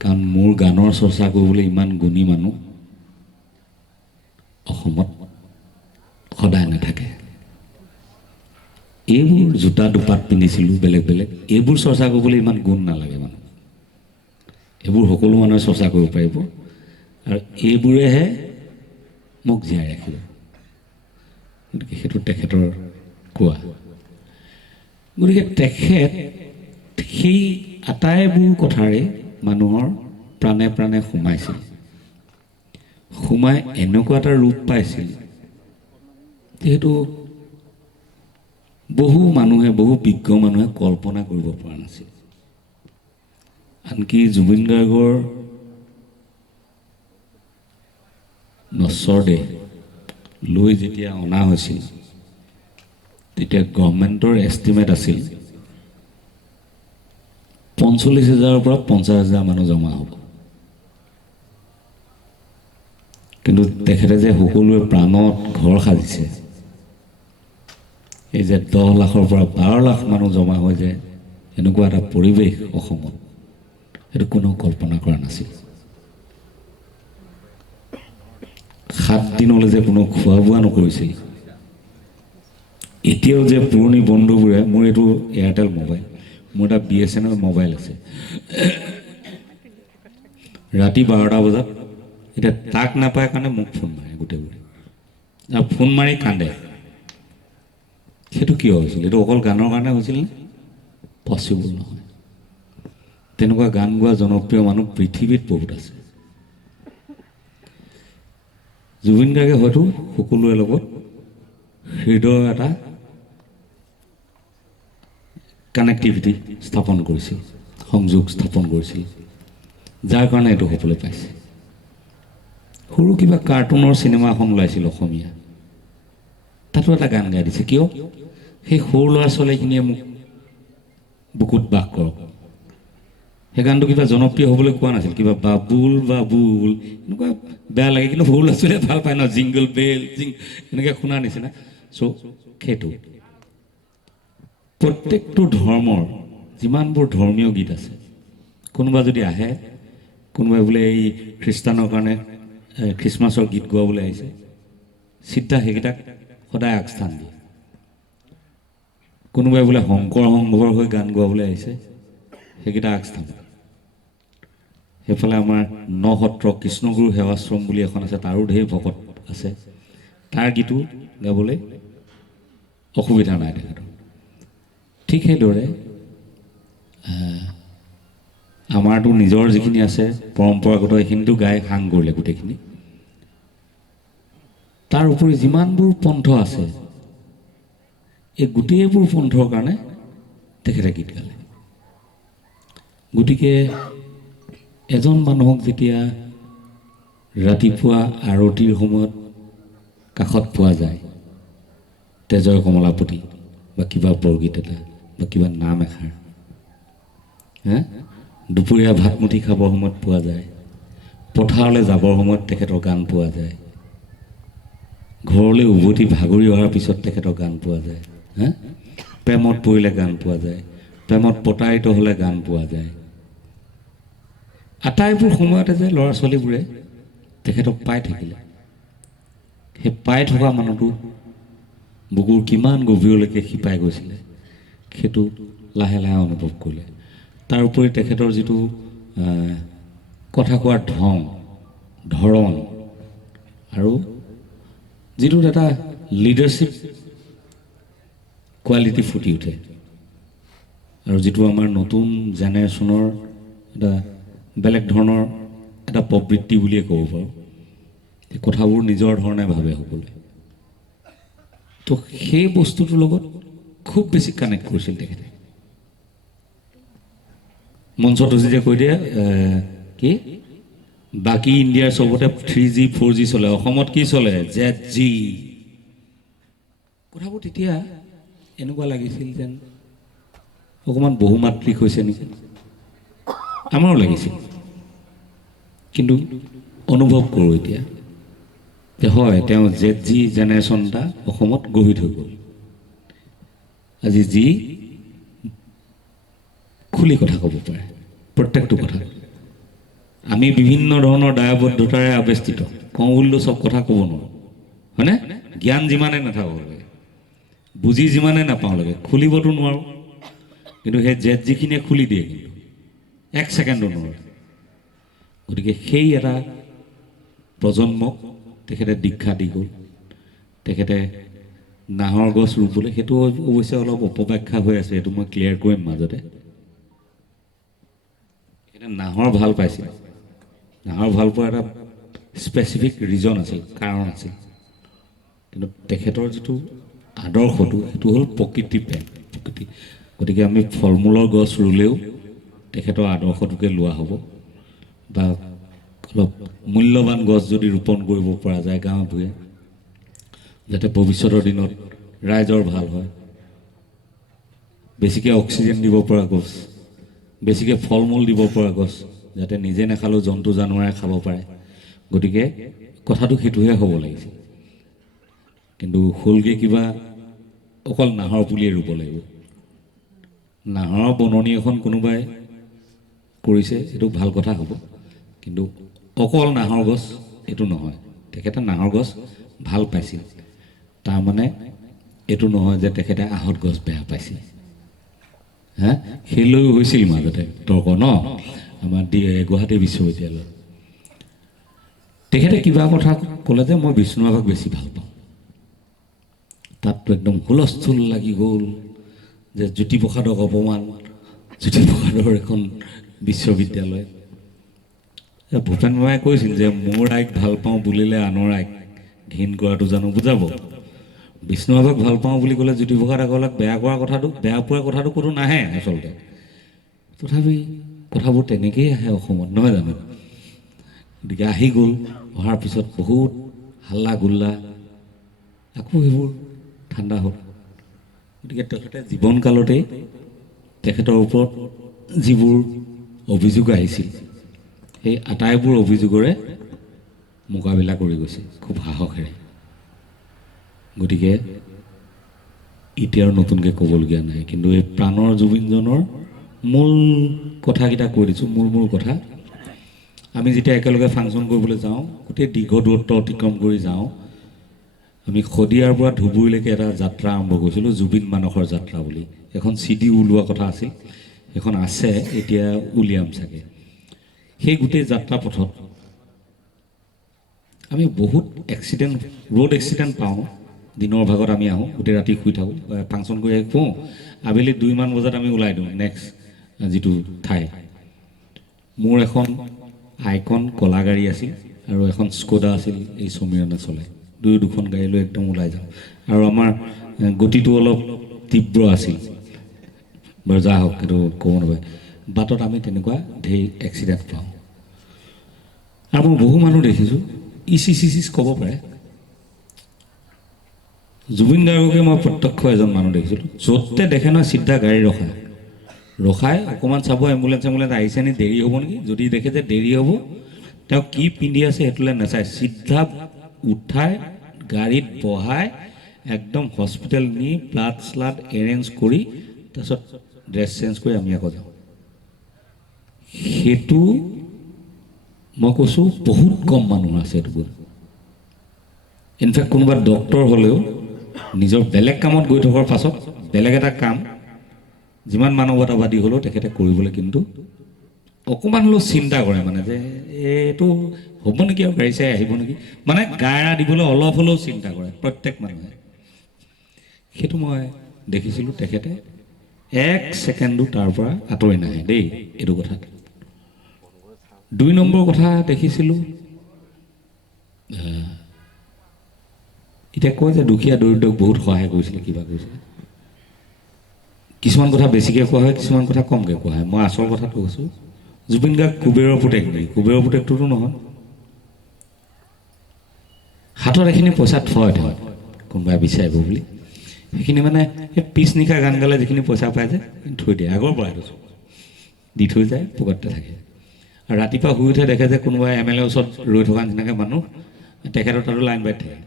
কাৰণ মোৰ গানৰ চৰ্চা কৰিবলৈ ইমান গুণী মানুহ অসমত সদায় নাথাকে। এইবোৰ জোতা দুপাত পিন্ধিছিলোঁ বেলেগ বেলেগ, এইবোৰ চৰ্চা কৰিবলৈ ইমান গুণ নালাগে মানুহ। এইবোৰ সকলো মানুহে চৰ্চা কৰিব পাৰিব, আৰু এইবোৰেহে মোক জীয়াই ৰাখিব। গতিকে সেইটো তেখেতৰ কোৱা। গতিকে তেখেত সেই আটাইবোৰ কথাৰে মানুহৰ প্ৰাণে প্ৰাণে সোমাইছিল, সোমাই এনেকুৱা এটা ৰূপ পাইছিল যিহেতু বহু মানুহে, বহু বিজ্ঞ মানুহে কল্পনা কৰিব পৰা নাছিল। আনকি জুবিন গাৰ্গৰ নশ্বৰ দেহ লৈ যেতিয়া অনা হৈছিল, তেতিয়া গভৰ্ণমেণ্টৰ এষ্টিমেট আছিল 45,000-ৰ পৰা 50,000 মানুহ জমা হ'ব। কিন্তু তেখেতে যে সকলোৱে প্ৰাণত ঘৰ সাজিছে, এই যে 10 লাখৰ পৰা 12 লাখ মানুহ জমা হৈ যায় এনেকুৱা এটা পৰিৱেশ অসমত, সেইটো কোনেও কল্পনা কৰা নাছিল। 7 দিনলৈ যে কোনো খোৱা বোৱা নকৰিছিল। এতিয়াও যে পুৰণি বন্ধুবোৰে, মোৰ এইটো এয়াৰটেল মোবাইল, মোৰ এটা BSNL মোবাইল আছে, ৰাতি 12টা বজাত এতিয়া তাক নাপায় কাৰণে মোক ফোন মাৰে গোটেইবোৰে, আৰু ফোন মাৰি কান্দে। সেইটো কিয় হৈছিল? এইটো অকল গানৰ কাৰণে হৈছিল নে? পচিবল নহয়। তেনেকুৱা গান গোৱা জনপ্ৰিয় মানুহ পৃথিৱীত বহুত আছে। জুবিন গাৰ্গে হয়তো সকলোৰে লগত হৃদয়ৰ এটা কানেক্টিভিটি স্থাপন কৰিছিল, সংযোগ স্থাপন কৰিছিল, যাৰ কাৰণে এইটো হ'বলৈ পাইছে। সৰু কিবা কাৰ্টুনৰ চিনেমা এখন ওলাইছিল অসমীয়া, তাতো এটা গান গাই দিছে। কিয়? সেই সৰু ল'ৰা ছোৱালীখিনিয়ে মোক বুকুত বাস কৰক। সেই গানটো কিবা জনপ্ৰিয় হ'বলৈ কোৱা নাছিল, কিবা বাবুল বাবুল এনেকুৱা বেয়া লাগে, কিন্তু সৰু ল'ৰা ছোৱালীয়ে ভাল পায় ন, জিংগল বেল এনেকৈ শুনাৰ নিচিনা। চ' সেইটো প্ৰত্যেকটো ধৰ্মৰ যিমানবোৰ ধৰ্মীয় গীত আছে, কোনোবা যদি আহে, কোনোবাই বোলে এই খ্ৰীষ্টানৰ কাৰণে খ্ৰীষ্টমাছৰ গীত গোৱাবলৈ আহিছে, চিধা সেইকেইটাক সদায় আগস্থান দিয়ে। কোনোবাই বোলে শংকৰ সংঘৰ হৈ গান গোৱাবলৈ আহিছে, সেইকেইটা আগস্থান। সেইফালে আমাৰ নসত্ৰ কৃষ্ণগুৰু সেৱাশ্ৰম বুলি এখন আছে, তাৰো ঢেৰ ভকত আছে, তাৰ গীতো গাবলৈ অসুবিধা নাই তেখেতৰ। ঠিক সেইদৰে আমাৰতো নিজৰ যিখিনি আছে পৰম্পৰাগত, সেইখিনিতো গাই সাং কৰিলে গোটেইখিনি। তাৰ উপৰি যিমানবোৰ পন্থ আছে, এই গোটেইবোৰ পন্থৰ কাৰণে তেখেতে গীত গালে। গতিকে এজন মানুহক যেতিয়া ৰাতিপুৱা আৰতিৰ সময়ত কাষত পোৱা যায়, তেজৰ কমলাপতি বা কিবা বৰগীত এটা বা কিবা নাম এষাৰ, দুপৰীয়া ভাতমুঠি খাবৰ সময়ত পোৱা যায়, পথাৰলৈ যাবৰ সময়ত তেখেতৰ গান পোৱা যায়, ঘৰলৈ উভতি ভাগৰি অহাৰ পিছত তেখেতৰ গান পোৱা যায়, প্ৰেমত পৰিলে গান পোৱা যায়, প্ৰেমত প্ৰতাৰিত হ'লে গান পোৱা যায়। আটাইবোৰ সময়তে যে ল'ৰা ছোৱালীবোৰে তেখেতক পাই থাকিলে, সেই পাই থকা মানুহটো বুকুৰ কিমান গভীৰলৈকে শিপাই গৈছিলে, সেইটো লাহে লাহে অনুভৱ কৰিলে। তাৰ উপৰি তেখেতৰ যিটো কথা কোৱাৰ ধৰণ আৰু যিটো এটা লিডাৰশ্বিপ কোৱালিটি ফুটি উঠে, আৰু যিটো আমাৰ নতুন জেনেৰেশ্যনৰ এটা বেলেগ ধৰণৰ এটা প্ৰবৃত্তি বুলিয়ে ক'ব পাৰোঁ। এই কথাবোৰ নিজৰ ধৰণে ভাবে সকলোৱে, তো সেই বস্তুটোৰ লগত খুব বেছি কানেক্ট কৰিছিল তেখেতে। মঞ্চত যেতিয়া কৈ দিয়ে কি বাকী ইণ্ডিয়াৰ চবতে 3G 4G চলে, অসমত কি চলে? ZG। কথাবোৰ তেতিয়া এনেকুৱা লাগিছিল যেন অকণমান বহুমাত্ৰিক হৈছে নেকি, আমাৰো লাগিছিল। কিন্তু অনুভৱ কৰোঁ এতিয়া যে হয়, তেওঁ ZG জেনেৰেশ্যন এটা অসমত গঢ়ি থৈ গ'ল। আজি যি খুলি কথা ক'ব পাৰে প্ৰত্যেকটো কথা। আমি বিভিন্ন ধৰণৰ দায়বদ্ধতাৰে আৱেষ্টিত, কওঁ বুলিতো চব কথা ক'ব নোৱাৰোঁ, হয়নে? জ্ঞান যিমানে নাথাকক লাগে, বুজি যিমানে নাপাওঁ লাগে, খুলিবতো নোৱাৰোঁ। কিন্তু সেই যিখিনিয়ে খুলি দিয়ে, কিন্তু 1 ছেকেণ্ডো নোৱাৰে। গতিকে সেই এটা প্ৰজন্মক তেখেতে দীক্ষা দি গ'ল। তেখেতে নাহৰ গছ ৰুবলৈ, সেইটো অৱশ্যে অলপ অপব্যাখ্যা হৈ আছে, সেইটো মই ক্লিয়াৰ কৰিম মাজতে। তেখেতে নাহৰ ভাল পাইছিল, নাহৰ ভাল পোৱাৰ এটা স্পেচিফিক ৰিজন আছিল, কাৰণ আছিল। কিন্তু তেখেতৰ যিটো আদৰ্শটো সেইটো হ'ল প্ৰকৃতি প্ৰেম, প্ৰকৃতি। গতিকে আমি ফল মূলৰ গছ ৰুলেও তেখেতৰ আদৰ্শটোকে লোৱা হ'ব, বা অলপ মূল্যৱান গছ যদি ৰোপণ কৰিব পৰা যায় গাঁৱে ভূঞে, যাতে ভৱিষ্যতৰ দিনত ৰাইজৰ ভাল হয়। বেছিকৈ অক্সিজেন দিব পৰা গছ, বেছিকৈ ফল মূল দিব পৰা গছ, যাতে নিজে নাখালেও জন্তু জানোৱাৰে খাব পাৰে। গতিকে কথাটো সেইটোহে হ'ব লাগিছিল। কিন্তু হ'লগৈ কিবা, অকল নাহৰ পুলিয়ে ৰুব লাগিব। নাহৰৰ বননি এখন কোনোবাই কৰিছে, এইটো ভাল কথা হ'ব, কিন্তু অকল নাহৰ গছ এইটো নহয়। তেখেতে নাহৰ গছ ভাল পাইছিল, তাৰমানে এইটো নহয় যে তেখেতে আহঁত গছ বেয়া পাইছিল। হা, সেইলৈ হৈছিল মাজতে তৰ্ক ন, আমাৰ গুৱাহাটী বিশ্ববিদ্যালয়ত। তেখেতে কিবা কথা ক'লে যে মই বিষ্ণুৰাভাক বেছি ভাল পাওঁ। তাততো একদম হুলস্থুল লাগি গ'ল যে জ্যোতিপ্ৰসাদক অপমান, জ্যোতিপ্ৰসাদৰ এখন বিশ্ববিদ্যালয়। ভূপেন বৰাই কৈছিল যে মোৰ আইক ভাল পাওঁ বুলিলে আনৰ আইক ঘিণ কৰাটো জানো বুজাব। বিষ্ণুৰাভাক ভাল পাওঁ বুলি ক'লে জ্যোতিপ্ৰসাদ আগৰলাক বেয়া কৰা কথাটো, বেয়া পোৱাৰ কথাটো ক'তো নাহে আচলতে। তথাপি কথাবোৰ তেনেকেই আহে অসমত, নহয় জানো? গতিকে আহি গ'ল, অহাৰ পিছত বহুত হাল্লা গোল্লা, আকৌ সেইবোৰ ঠাণ্ডা হ'ল। গতিকে তেখেতে জীৱনকালতেই তেখেতৰ ওপৰত যিবোৰ অভিযোগ আহিছিল, সেই আটাইবোৰ অভিযোগৰে মোকাবিলা কৰি গৈছে খুব সাহসেৰে। গতিকে এতিয়া আৰু নতুনকৈ ক'বলগীয়া নাই, কিন্তু এই প্ৰাণৰ জুবিনজনৰ মূল কথাকেইটা কৈ দিছোঁ, মূল কথা। আমি যেতিয়া একেলগে ফাংচন কৰিবলৈ যাওঁ, গোটেই দীৰ্ঘ দূৰত্ব অতিক্ৰম কৰি যাওঁ। আমি শদিয়াৰ পৰা ধুবুৰীলৈকে এটা যাত্ৰা আৰম্ভ কৰিছিলোঁ, জুবিন মানসৰ যাত্ৰা বুলি। এখন CD ওলোৱা কথা আছিল, সেইখন আছে, এতিয়া উলিয়াম চাগে। সেই গোটেই যাত্ৰা পথত আমি বহুত এক্সিডেণ্ট, ৰোড এক্সিডেণ্ট পাওঁ। দিনৰ ভাগত আমি আহোঁ, গোটেই ৰাতি শুই থাকোঁ, ফাংচন কৰি আহি কওঁ, আবেলি 2মান বজাত আমি ওলাই দিওঁ নেক্সট যিটো ঠাই। মোৰ এখন আইকন কলা গাড়ী আছিল আৰু এখন স্কোডা আছিল, এই সমীৰণে চলে। দুখন গাড়ী লৈ একদম ওলাই যাওঁ, আৰু আমাৰ গতিটো অলপ তীব্ৰ আছিল। বাৰু যা হওক, সেইটো ক'ব নাপায়। বাটত আমি তেনেকুৱা ঢেৰ এক্সিডেণ্ট পাওঁ। আৰু মই বহু মানুহ দেখিছোঁ, ইচিচ ক'ব পাৰে। জুবিন গাৰ্গকে মই প্ৰত্যক্ষ এজন মানুহ দেখিছিলোঁ, য'তে দেখে নহয় চিধা গাড়ী ৰখাই অকণমান চাব এম্বুলেঞ্চ আহিছে নি, দেৰি হ'ব নেকি। যদি দেখে যে দেৰি হ'ব, তেওঁ কি পিন্ধি আছে সেইটোলৈ নাচায়, চিধা উঠাই গাড়ীত বহাই একদম হস্পিটেল নি ব্লাড শ্লাড এৰেঞ্জ কৰি তাৰপিছত ড্ৰেছ চেঞ্জ কৰি আমি আকৌ যাওঁ। সেইটো মই কৈছোঁ বহুত কম মানুহ আছে এইটো। ইনফেক্ট কোনোবা ডক্টৰ হ'লেও নিজৰ বেলেগ কামত গৈ থকাৰ পাছত বেলেগ এটা কাম যিমান মানৱতাবাদী হ'লেও তেখেতে কৰিবলৈ কিন্তু অকণমান হ'লেও চিন্তা কৰে, মানে যে এইটো হ'ব নেকি, আৰু গাড়ী চাই আহিব নেকি, মানে গা এৰা দিবলৈ অলপ হ'লেও চিন্তা কৰে প্ৰত্যেক মানুহে। সেইটো মই দেখিছিলোঁ, তেখেতে 1 ছেকেণ্ডো তাৰ পৰা আঁতৰি নাহে দেই, এইটো কথা। 2 নম্বৰ কথা দেখিছিলোঁ, এতিয়া কয় যে দুখীয়া দৰিদ্ৰক বহুত সহায় কৰিছিলে, কিবা কৰিছিলে। কিছুমান কথা বেছিকৈ কোৱা হয়, কিছুমান কথা কমকৈ কোৱা হয়। মই আচল কথাটো কৈছোঁ, জুবিন গাৰ্গ কুবেৰৰ পুতেক নেকি? কুবেৰৰ পুতেকটোতো নহয়। হাতত এইখিনি পইচা থয় তেওঁ কোনোবাই বিচাৰিব বুলি সেইখিনি মানে সেই পিছ নিশা গান গালে যিখিনি পইচা পাই যায় থৈ দিয়ে আগৰ পৰাই দি থৈ যায় পকেটতে থাকে আৰু ৰাতিপুৱা শুই উঠে দেখে যে কোনোবাই MLA ওচৰত ৰৈ থকা নিচিনাকৈ মানুহ তেখেতৰ তাতো লাইন বাই থাকে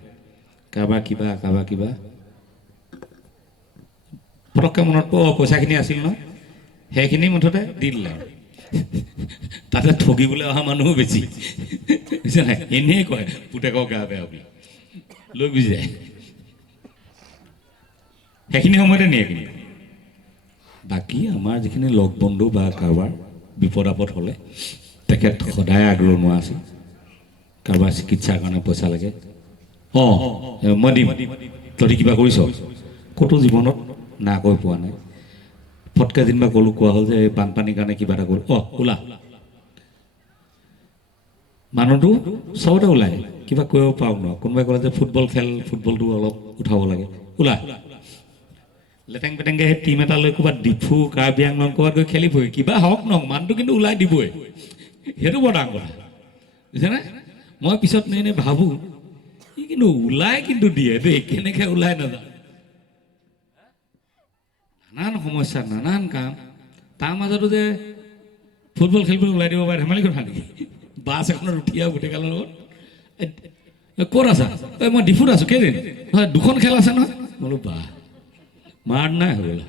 কাৰোবাৰ কিবা পটককৈ মনত পইচাখিনি আছিল নহয় সেইখিনি মুঠতে দি দিলে আৰু তাতে ঠগিবলৈ অহা মানুহো বেছি বুজিছে নাই এনেই কয় পুতেকৰ গা বেয়া বুলি লৈ গুচি যায় সেইখিনি সময়তে নিয়ে কিন্তু বাকী আমাৰ যিখিনি লগ বন্ধু বা কাৰোবাৰ বিপদ আপদ হ'লে তেখেত সদায় আগৰণুৱা আছে কাৰোবাৰ চিকিৎসাৰ কাৰণে পইচা লাগে মই দিম তহঁতি কিবা কৰিছ ক'তো জীৱনত না কৈ পোৱা নাই ফটকৈ যেনিবা ক'লোঁ কোৱা হ'ল যে এই বানপানীৰ কাৰণে কিবা এটা কৰোঁ ওলা মানুহটো চবতে ওলায় কিবা কৰিব পাৰোঁ ন কোনোবাই ক'লে যে ফুটবলটো অলপ উঠাব লাগে ওলা লেটেং পেটেংকৈ সেই টিম এটা লৈ ক'ৰবাত ডিফু কাৰ্বি আংলং ক'ৰবাত গৈ খেলিবই কিবা হওক নহওক মানুহটো কিন্তু ওলাই দিবই সেইটো বৰ ডাঙৰ কথা বুজিছেনে মই পিছত এনেই ভাবোঁ সি কিন্তু ওলাই কিন্তু দিয়ে দেই কেনেকৈ ওলাই নাযাওঁ নানান সমস্যা নানান কাম তাৰ মাজতো যে ফুটবল খেলিবলৈ ওলাই দিব পাৰে ধেমালি কথা নেকি বাছ এখনত উঠি আৰু গোটেইকালৰ লগত ক'ত আছা মই ডিফুত আছোঁ কেইদিন হয় 2খন খেল আছে নহয় বোলো বাহ মাৰ নাই হৈ গ'ল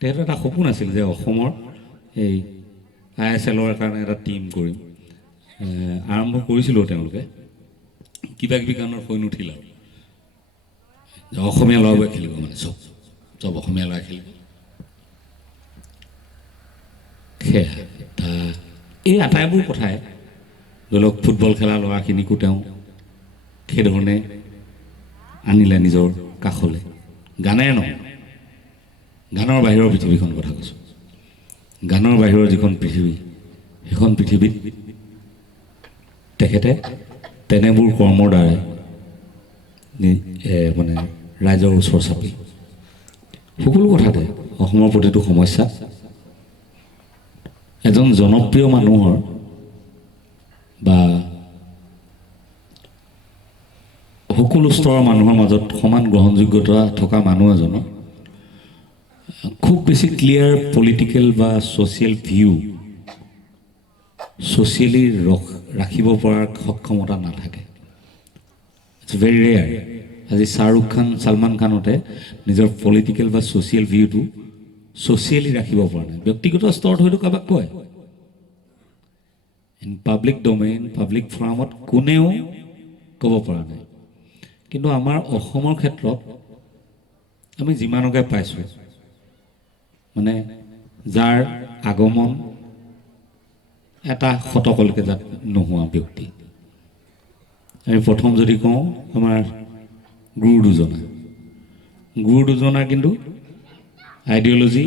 তেখেতৰ এটা সপোন আছিল যে অসমৰ এই ISLৰ কাৰণে এটা টীম কৰিম আৰম্ভ কৰিছিলোঁ তেওঁলোকে কিবা কিবি কাৰণত হৈ নুঠিল আৰু অসমীয়া ল'ৰাবোৰে খেলিব মানে চব অসমীয়া ল'ৰাই খেলিব সেয়া এই আটাইবোৰ কথাই ধৰি লওক ফুটবল খেলা ল'ৰাখিনিকো তেওঁ সেইধৰণে আনিলে নিজৰ কাষলৈ গানেৰে নহয় গানৰ বাহিৰৰ পৃথিৱীখন কথা কৈছোঁ গানৰ বাহিৰৰ যিখন পৃথিৱী সেইখন পৃথিৱীত তেখেতে তেনেবোৰ কৰ্মৰ দ্বাৰাই মানে ৰাইজৰ ওচৰ চাপি সকলো কথাতে অসমৰ প্ৰতিটো সমস্যা এজন জনপ্ৰিয় মানুহৰ বা সকলো স্তৰৰ মানুহৰ মাজত সমান গ্ৰহণযোগ্যতা থকা মানুহ এজনৰ খুব বেছি ক্লিয়াৰ পলিটিকেল বা ছ'চিয়েল ভিউ ছ'চিয়েলি ৰাখিব পৰাৰ সক্ষমতা নাথাকে ইটছ ভেৰি ৰেয়াৰ আজি শ্বাহৰুখ খান ছালমান খানতে নিজৰ পলিটিকেল বা ছ'চিয়েল ভিউটো ছ'চিয়েলি ৰাখিব পৰা নাই ব্যক্তিগত স্তৰত হয়তো কাৰোবাক কয় ইন পাব্লিক ডমেইন পাব্লিক ফৰামত কোনেও ক'ব পৰা নাই কিন্তু আমাৰ অসমৰ ক্ষেত্ৰত আমি যিমানকে পাইছোঁ মানে যাৰ আগমন এটা শতকলকেজাত নোহোৱা ব্যক্তি আমি প্ৰথম যদি কওঁ আমাৰ গুৰু দুজনাৰ কিন্তু আইডিঅ'লজি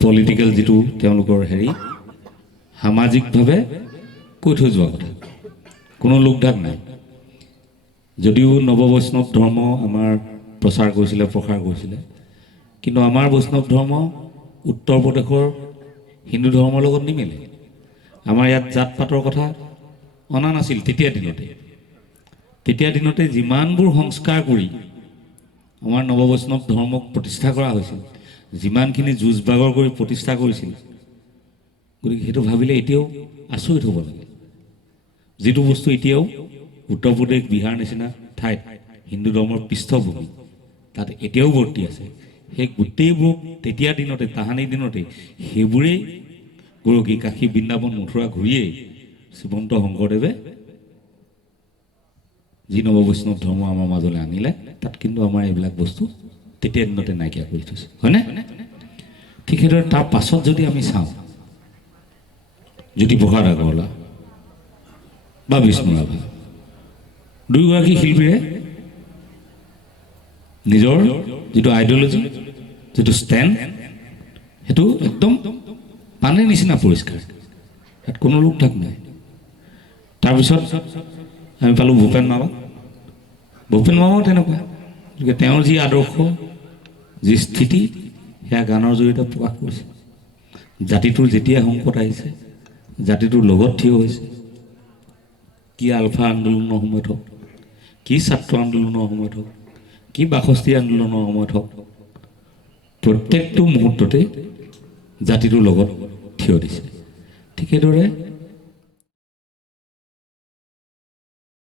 পলিটিকেল যিটো তেওঁলোকৰ সামাজিকভাৱে কৈ থৈ যোৱা কথা কোনো লোকঢাক নাই যদিও নৱবৈষ্ণৱ ধৰ্ম আমাৰ প্ৰচাৰ কৰিছিলে কিন্তু আমাৰ বৈষ্ণৱ ধৰ্ম উত্তৰ প্ৰদেশৰ হিন্দু ধৰ্মৰ লগত নিমিলে আমাৰ ইয়াত জাত পাতৰ কথা অনা নাছিল তেতিয়া দিনতে যিমানবোৰ সংস্কাৰ কৰি আমাৰ নৱবৈষ্ণৱ ধৰ্মক প্ৰতিষ্ঠা কৰা হৈছিল যিমানখিনি যুঁজ বাগৰ কৰি প্ৰতিষ্ঠা কৰিছিল গতিকে সেইটো ভাবিলে এতিয়াও আচৰিত হ'ব লাগে যিটো বস্তু এতিয়াও উত্তৰ প্ৰদেশ বিহাৰ নিচিনা ঠাইত হিন্দু ধৰ্মৰ পৃষ্ঠভূমি তাত এতিয়াও বৰ্তি আছে সেই গোটেইবোৰ তেতিয়া দিনতে তাহানি দিনতে সেইবোৰেই গৰকী কাশী বৃন্দাবন মথুৰা ঘূৰিয়েই শ্ৰীমন্ত শংকৰদেৱে যি নৱবৈষ্ণৱ ধৰ্ম আমাৰ মাজলৈ আনিলে তাত কিন্তু আমাৰ এইবিলাক বস্তু তেতিয়া দিনতে নাইকিয়া কৰি থৈছে হয়নে ঠিক সেইদৰে তাৰ পাছত যদি আমি চাওঁ জ্যোতিপ্ৰসাদ আগৰৱালা বা বিষ্ণু ৰাভা দুয়োগৰাকী শিল্পীৰে নিজৰ যিটো আইডিঅ'লজি যিটো ষ্টেণ্ড সেইটো একদম পানীৰ নিচিনা পৰিষ্কাৰ ইয়াত কোনো লোকঢাক নাই তাৰপিছত আমি পালোঁ ভূপেন মামাও তেনেকুৱা গতিকে তেওঁৰ যি আদৰ্শ যি স্থিতি সেয়া গানৰ জৰিয়তে প্ৰকাশ কৰিছে জাতিটোৰ যেতিয়া সংকট আহিছে জাতিটোৰ লগত থিয় হৈছে কি আলফা আন্দোলনৰ সময়ত হওক, কি ছাত্ৰ আন্দোলনৰ সময়ত হওক, কি ৬২ আন্দোলনৰ সময়ত হওক, প্ৰত্যেকটো মুহূৰ্ততে জাতিটোৰ লগত থিয় দিছে। ঠিক সেইদৰে